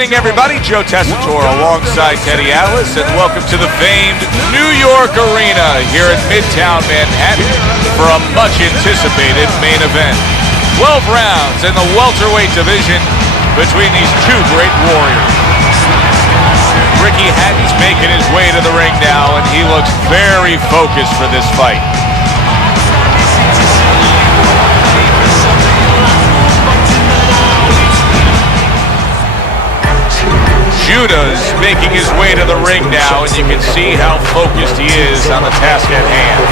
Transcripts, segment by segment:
evening, everybody. Joe Tessitore alongside Teddy Atlas, and welcome to the famed New York Arena here in Midtown Manhattan for a much-anticipated main event. 12 rounds in the welterweight division between these two great warriors. Ricky Hatton's making his way to the ring now, and he looks very focused for this fight. Judah's making his way to the ring now, and you can see how focused he is on the task at hand.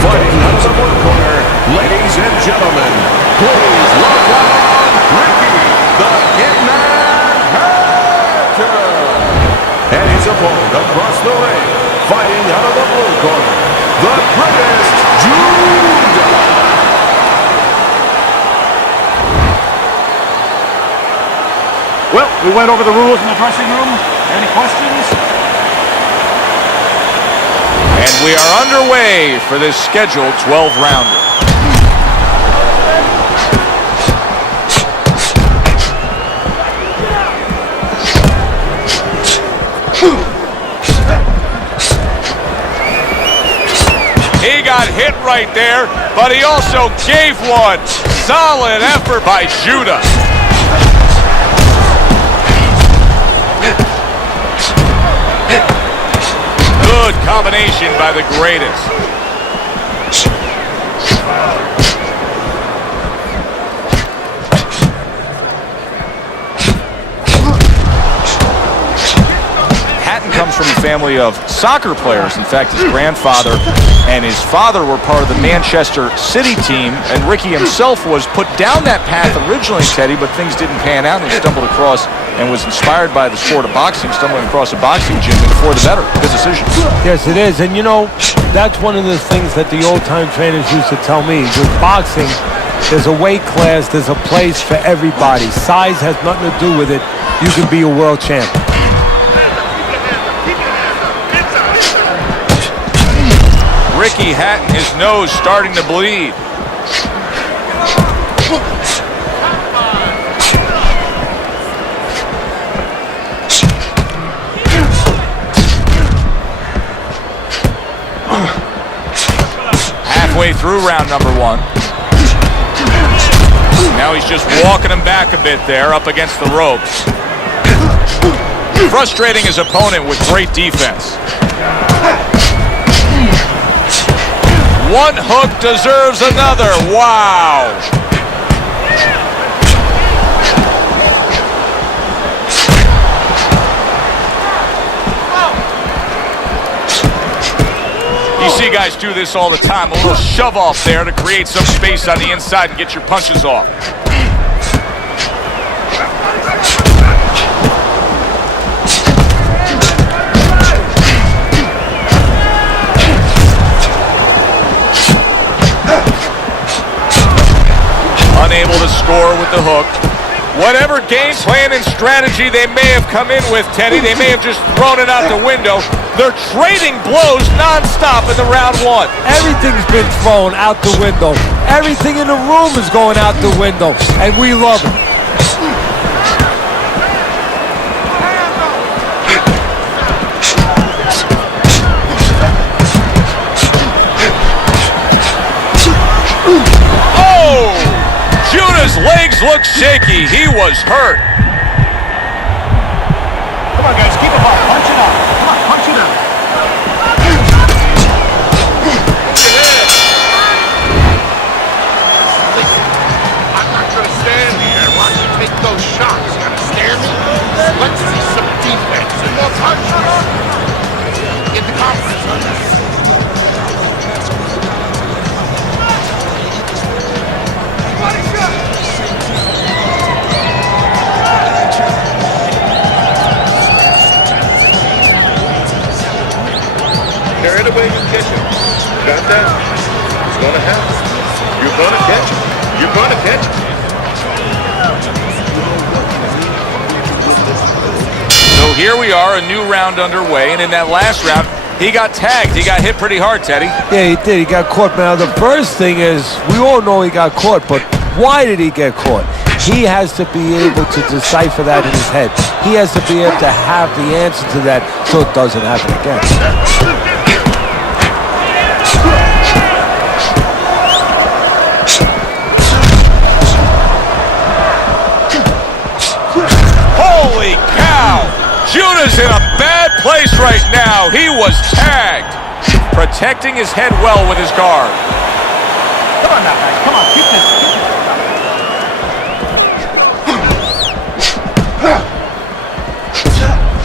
Fighting out of the blue corner, ladies and gentlemen, please welcome Ricky the Hitman Hatton. And his opponent across the ring, fighting out of the blue corner, the greatest Judah. Well, we went over the rules in the dressing room. Any questions? And we are underway for this scheduled 12-rounder. He got hit right there, but he also gave one. Solid effort by Judah. Good combination by the greatest. Hatton comes from a family of soccer players. In fact, his grandfather and his father were part of the Manchester City team, and Ricky himself was put down that path originally, Teddy, but things didn't pan out, and he stumbled across and was inspired by the sport of boxing, stumbling across a boxing gym, and for the better. Good decision. Yes, it is. And, you know, that's one of the things that the old-time trainers used to tell me. With boxing, there's a weight class, there's a place for everybody. Size has nothing to do with it. You can be a world champ. Ricky Hatton, his nose starting to bleed. Halfway through round number one. Now he's just walking him back a bit there, up against the ropes. Frustrating his opponent with great defense. One hook deserves another. Wow. You see guys do this all the time. A little shove off there to create some space on the inside and get your punches off. Unable to score with the hook. Whatever game plan and strategy they may have come in with, Teddy, they may have just thrown it out the window. They're trading blows nonstop in the round one. Everything's been thrown out the window. Everything in the room is going out the window, and we love it. Judah's legs look shaky. He was hurt. Come on, guys, keep him up. Punch it up. Come on, punch it up. Listen, I'm not going to stand here and watch you take those shots. You going to stare me? Let's see some defense and more punches. Get the conference on this. Carry it away, you catch him. Got that? It's gonna happen. You're gonna catch him. You're gonna catch him. So here we are, a new round underway, and in that last round, he got tagged. He got hit pretty hard, Teddy. Yeah, he did. He got caught. Now, the first thing is, we all know he got caught, but why did he get caught? He has to be able to decipher that in his head. He has to be able to have the answer to that so it doesn't happen again. Holy cow! Judah's in a bad place right now. He was tagged. Protecting his head well with his guard. Come on now, guys. Come on, keep this.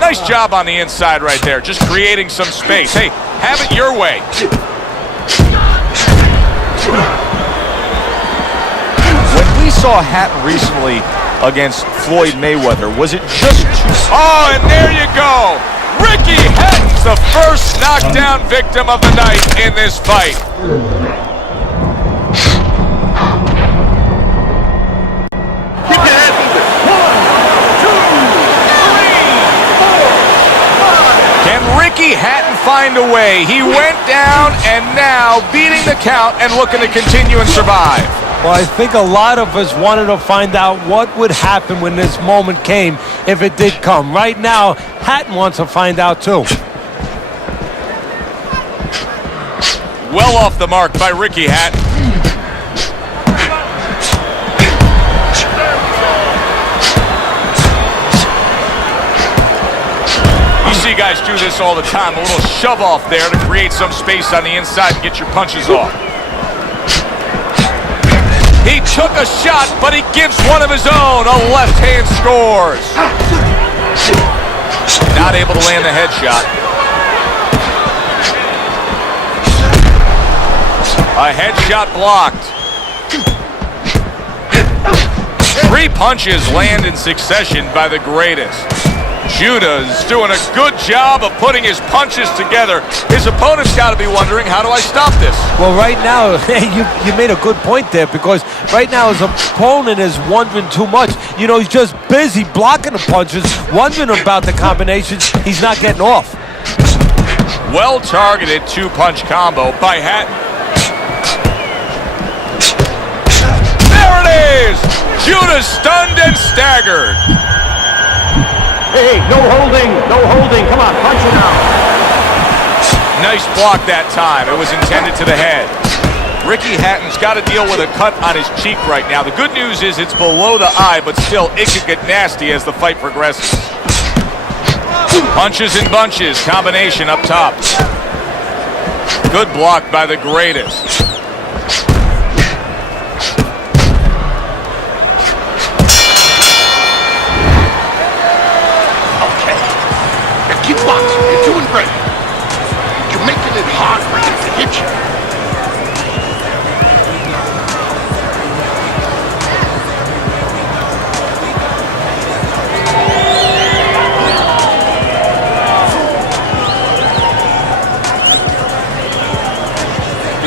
Nice job on the inside right there, just creating some space. Hey, have it your way. When we saw Hatton recently against Floyd Mayweather, was it just too... Oh, and there you go. Ricky Hatton's the first knockdown victim of the night in this fight. Ricky Hatton find a way. He went down and now beating the count and looking to continue and survive. Well, I think a lot of us wanted to find out what would happen when this moment came, if it did come. Right now, Hatton wants to find out too. Well off the mark by Ricky Hatton. You see guys do this all the time, a little shove off there to create some space on the inside and get your punches off. He took a shot, but he gives one of his own. A left hand scores. Not able to land the headshot. A headshot blocked. 3 punches land in succession by the greatest. Judah's doing a good job of putting his punches together. His opponent's got to be wondering, how do I stop this? Well, right now, you made a good point there, because right now his opponent is wondering too much. You know, he's just busy blocking the punches, wondering about the combinations. He's not getting off. Well-targeted 2-punch combo by Hatton. There it is! Judah's stunned and staggered. Hey, no holding, no holding. Come on, punch it out. Nice block that time. It was intended to the head. Ricky Hatton's got to deal with a cut on his cheek right now. The good news is it's below the eye, but still it could get nasty as the fight progresses. Punches and bunches, combination up top. Good block by the greatest. Keep boxing. You're doing great. You're making it hard for him to hit you.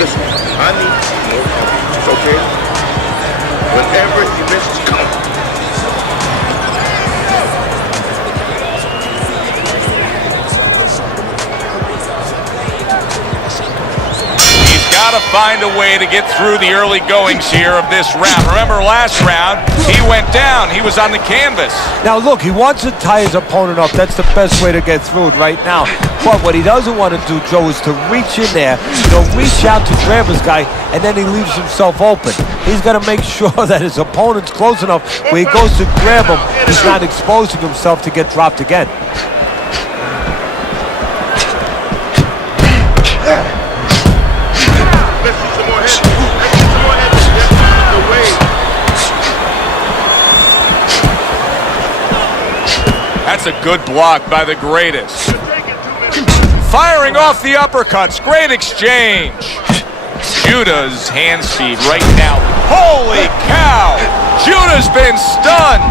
Listen, I need to see more confidence, okay? Whenever he misses, come. Got to find a way to get through the early goings here of this round. Remember last round, he went down. He was on the canvas. Now look, he wants to tie his opponent up. That's the best way to get through it right now. But what he doesn't want to do, Joe, is to reach in there, reach out to grab his guy, and then he leaves himself open. He's got to make sure that his opponent's close enough where he goes to grab him, he's not exposing himself to get dropped again. That's a good block by the greatest. Firing off the uppercuts. Great exchange. Judah's hand speed right now. Holy cow! Judah's been stunned.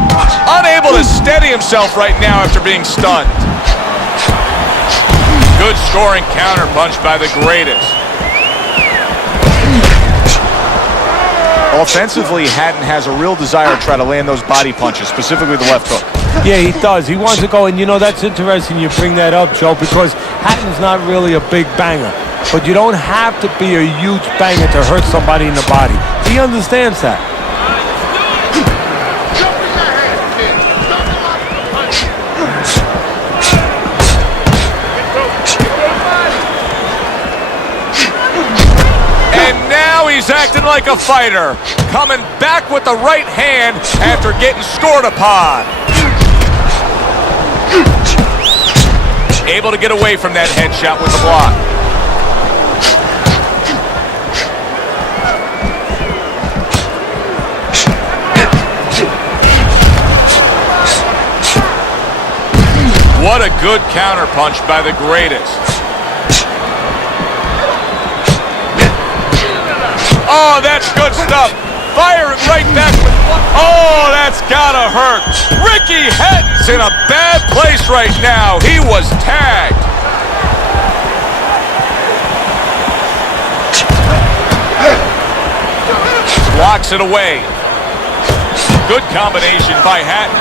Unable to steady himself right now after being stunned. Good scoring counter punch by the greatest. Offensively, Hatton has a real desire to try to land those body punches, specifically the left hook. Yeah, he does. He wants to go, and you know, that's interesting you bring that up, Joe, because Hatton's not really a big banger. But you don't have to be a huge banger to hurt somebody in the body. He understands that. And now he's acting like a fighter, coming back with the right hand after getting scored upon. Able to get away from that headshot with the block. What a good counterpunch by the greatest. Oh, that's good stuff. Fire it right back with... Oh, that's gotta hurt. Ricky Hatton's in a bad place right now. He was tagged. Blocks it away. Good combination by Hatton.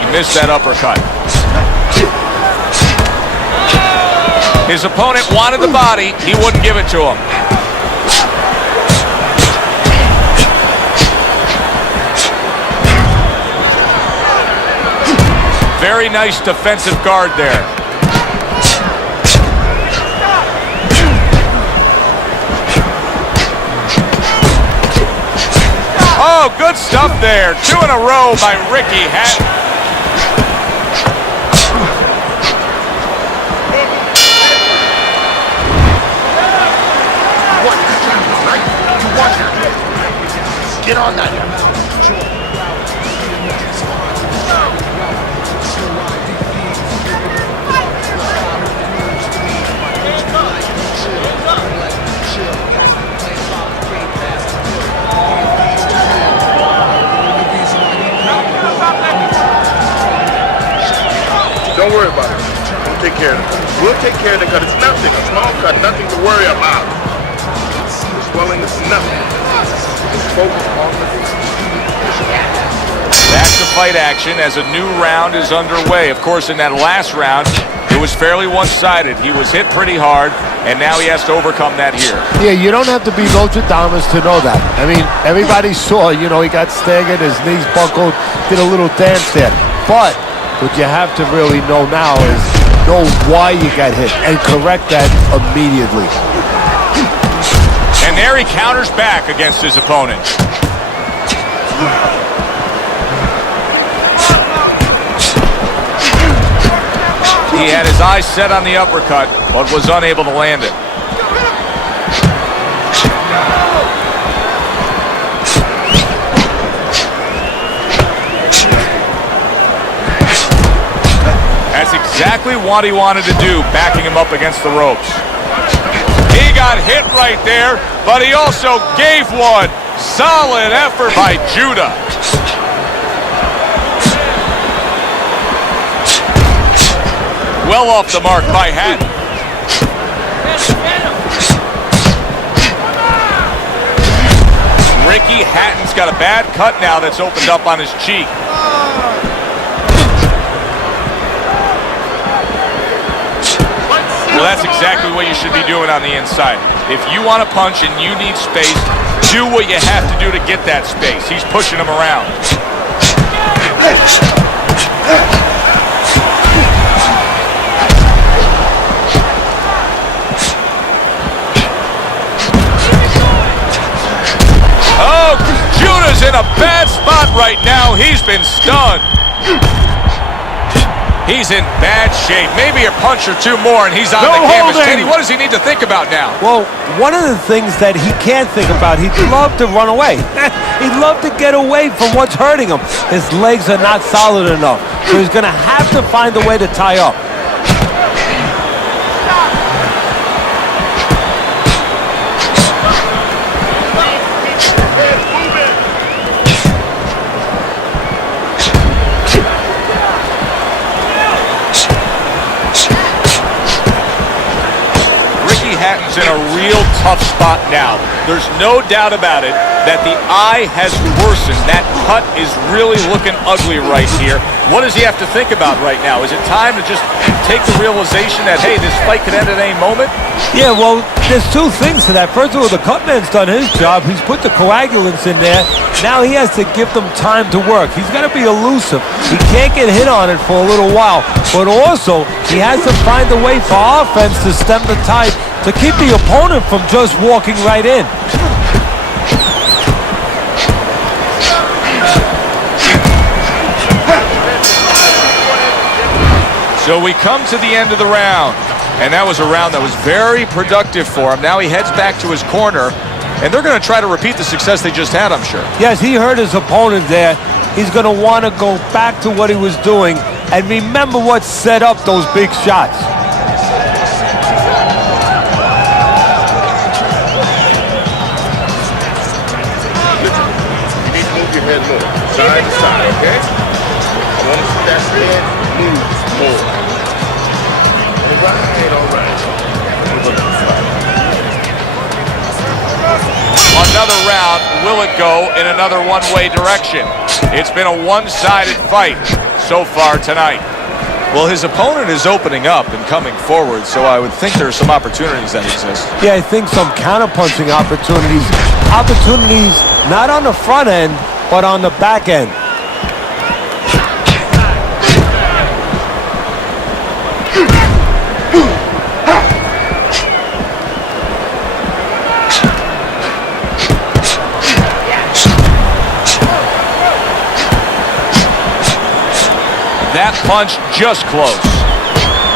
He missed that uppercut. His opponent wanted the body. He wouldn't give it to him. Very nice defensive guard there. Oh, good stuff there. 2 in a row by Ricky Hatton. Get on that. Don't worry about it. We'll take care of it. We'll take care of the cut. It's nothing. A small cut. Nothing to worry about. The swelling is nothing. Just focus on the Back to fight action as a new round is underway. Of course, in that last round, it was fairly one-sided. He was hit pretty hard, and now he has to overcome that here. Yeah, you don't have to be Nostradamus to know that. I mean, everybody saw, you know, he got staggered, his knees buckled, did a little dance there. But what you have to really know now is know why you got hit and correct that immediately. And there he counters back against his opponent. He had his eyes set on the uppercut, but was unable to land it. That's exactly what he wanted to do, backing him up against the ropes. He got hit right there, but he also gave one. Solid effort by Judah. Well off the mark by Hatton. Ricky Hatton's got a bad cut now that's opened up on his cheek. Well, that's exactly what you should be doing on the inside. If you want to punch and you need space, do what you have to do to get that space. He's pushing him around. Oh, Judah's in a bad spot right now. He's been stunned. He's in bad shape. Maybe a punch or two more, and he's on the canvas. Teddy, what does he need to think about now? Well, one of the things that he can't think about, he'd love to run away. He'd love to get away from what's hurting him. His legs are not solid enough, so he's going to have to find a way to tie up. Hatton's in a real tough spot now. There's no doubt about it that the eye has worsened. That cut is really looking ugly right here. What does he have to think about right now? Is it time to just take the realization that, hey, this fight could end at any moment? Yeah, well, there's two things to that. First of all, the cutman's done his job. He's put the coagulants in there. Now he has to give them time to work. He's got to be elusive. He can't get hit on it for a little while. But also, he has to find a way for offense to stem the tide, to keep the opponent from just walking right in. So we come to the end of the round, and that was a round that was very productive for him. Now he heads back to his corner, and they're going to try to repeat the success they just had, I'm sure. Yes, he hurt his opponent there. He's going to want to go back to what he was doing and remember what set up those big shots. You need to move your head more, side to side, okay? I want to see that head move more. All right. Another round, will it go in another one-way direction? It's been a one-sided fight so far tonight. Well, his opponent is opening up and coming forward, so I would think there are some opportunities that exist. Yeah, I think some counterpunching opportunities. Opportunities not on the front end, but on the back end. That punch just close.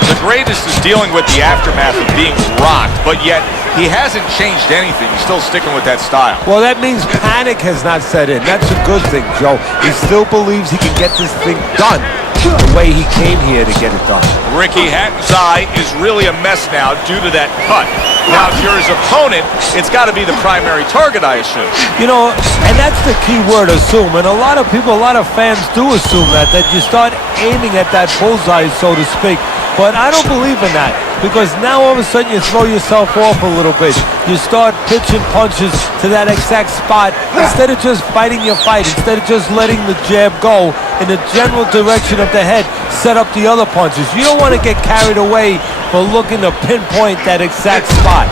The greatest is dealing with the aftermath of being rocked, but yet he hasn't changed anything. He's still sticking with that style. Well, that means panic has not set in. That's a good thing, Joe. He still believes he can get this thing done the way he came here to get it done. Ricky Hatton's eye is really a mess now due to that cut. Now, if you're his opponent, it's got to be the primary target, I assume. You know, and that's the key word, assume. And a lot of people, a lot of fans do assume that you start aiming at that bullseye, so to speak. But I don't believe in that, because now all of a sudden you throw yourself off a little bit. You start pitching punches to that exact spot instead of just fighting your fight, instead of just letting the jab go in the general direction of the head, set up the other punches. You don't want to get carried away for looking to pinpoint that exact spot.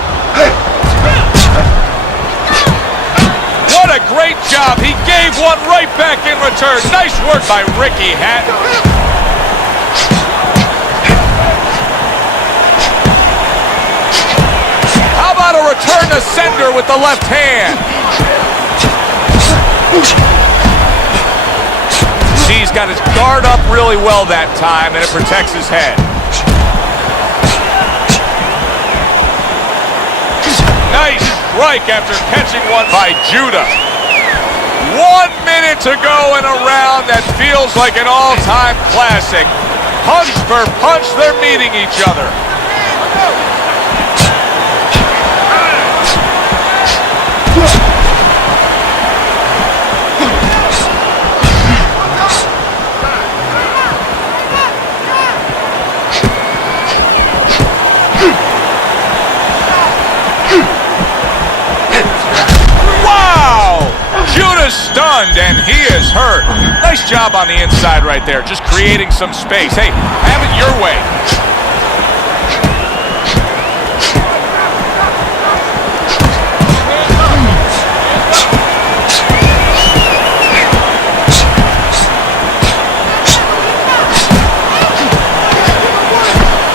What a great job. He gave one right back in return. Nice work by Ricky Hatton. How about a return to sender with the left hand? See, he's got his guard up really well that time, and it protects his head. Nice strike after catching one by Judah. 1 minute to go in a round that feels like an all-time classic. Punch for punch, they're meeting each other. Stunned, and he is hurt. Nice job on the inside right there, just creating some space. Hey, have it your way.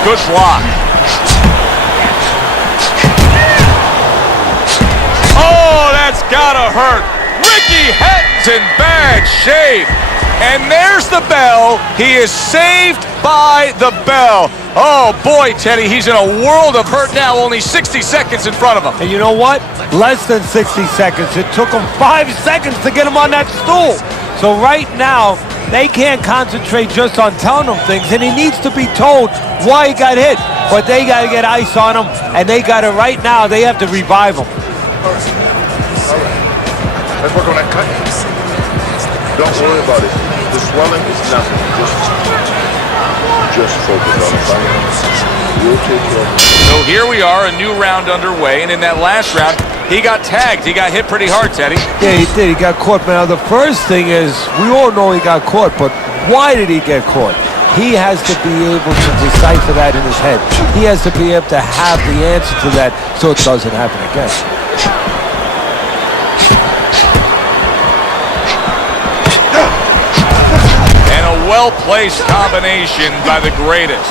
Good block. Oh, that's gotta hurt. Ricky Hatton's in bad shape. And there's the bell. He is saved by the bell. Oh, boy, Teddy, he's in a world of hurt now. Only 60 seconds in front of him. And you know what? Less than 60 seconds. It took him 5 seconds to get him on that stool. So right now, they can't concentrate just on telling him things, and he needs to be told why he got hit. But they got to get ice on him, and they got to, right now, they have to revive him. All right. Let's work on that cut. Don't worry about it. The swelling is nothing. Just Just focus on the fight. We'll take care of it. So here we are, a new round underway, and in that last round, he got tagged. He got hit pretty hard, Teddy. Yeah, he did. He got caught. Now, the first thing is, we all know he got caught, but why did he get caught? He has to be able to decipher that in his head. He has to be able to have the answer to that so it doesn't happen again. And a well-placed combination by the greatest.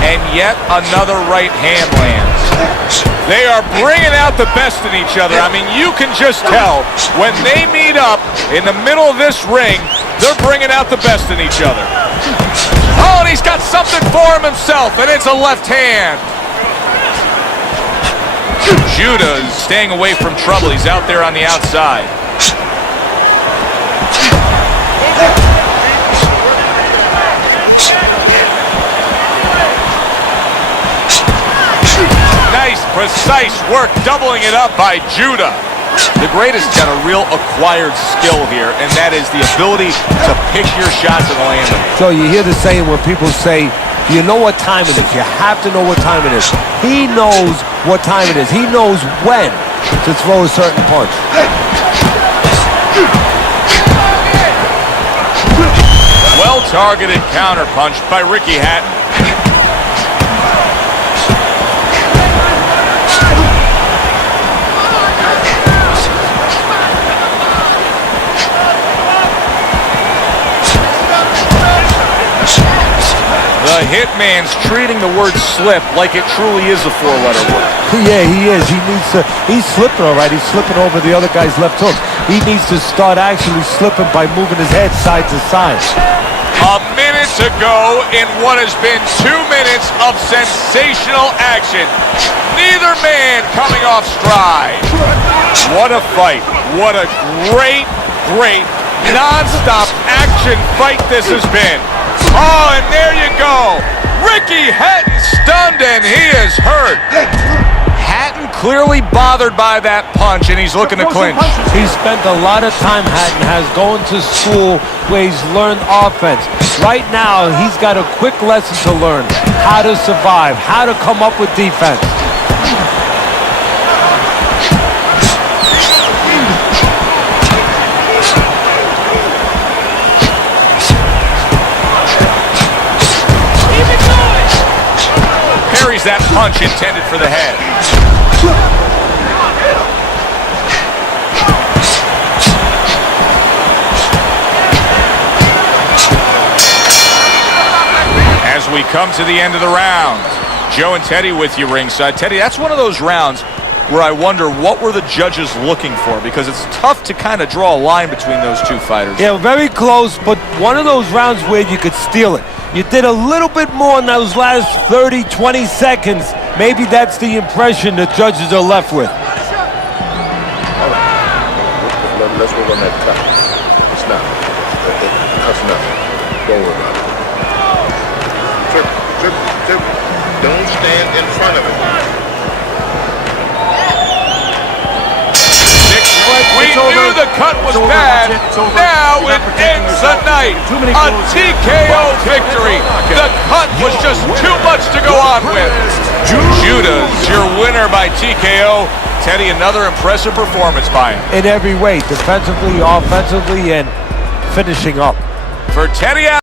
And yet another right hand lands. They are bringing out the best in each other. I mean, you can just tell when they meet up in the middle of this ring, they're bringing out the best in each other. Oh, and he's got something for him himself, and it's a left hand. Judah is staying away from trouble. He's out there on the outside. Nice, precise work, doubling it up by Judah. The greatest got a real acquired skill here, and that is the ability to pick your shots and land them. So you hear the saying when people say, you know what time it is. You have to know what time it is. He knows what time it is. He knows when to throw a certain punch. Well-targeted counterpunch by Ricky Hatton. The Hitman's treating the word slip like it truly is a four-letter word. Yeah, he is. He's slipping all right. He's slipping over the other guy's left hook. He needs to start actually slipping by moving his head side to side. A minute to go in what has been 2 minutes of sensational action. Neither man coming off stride. What a fight. What a great, great, non-stop action fight this has been. Oh, and there you go. Ricky Hatton stunned, and he is hurt. Hatton clearly bothered by that punch, and he's looking to clinch. He spent a lot of time, Hatton has, going to school where he's learned offense. Right now, he's got a quick lesson to learn. How to survive, how to come up with defense. Parries that punch intended for the head. As we come to the end of the round, Joe and Teddy with you ringside. Teddy, that's one of those rounds where I wonder what were the judges looking for, because it's tough to kind of draw a line between those two fighters. Yeah, very close, but one of those rounds where you could steal it. You did a little bit more in those last 30, 20 seconds. Maybe that's the impression the judges are left with. Let's work on that top. It's not. That's nothing. Don't worry about it. Trip. Don't stand in front of it. We knew the cut was bad. Now it ends the night. A TKO victory. The cut was just too much to go on with. Judah's your winner by TKO. Teddy, another impressive performance by him. In every way, defensively, offensively, and finishing up. For Teddy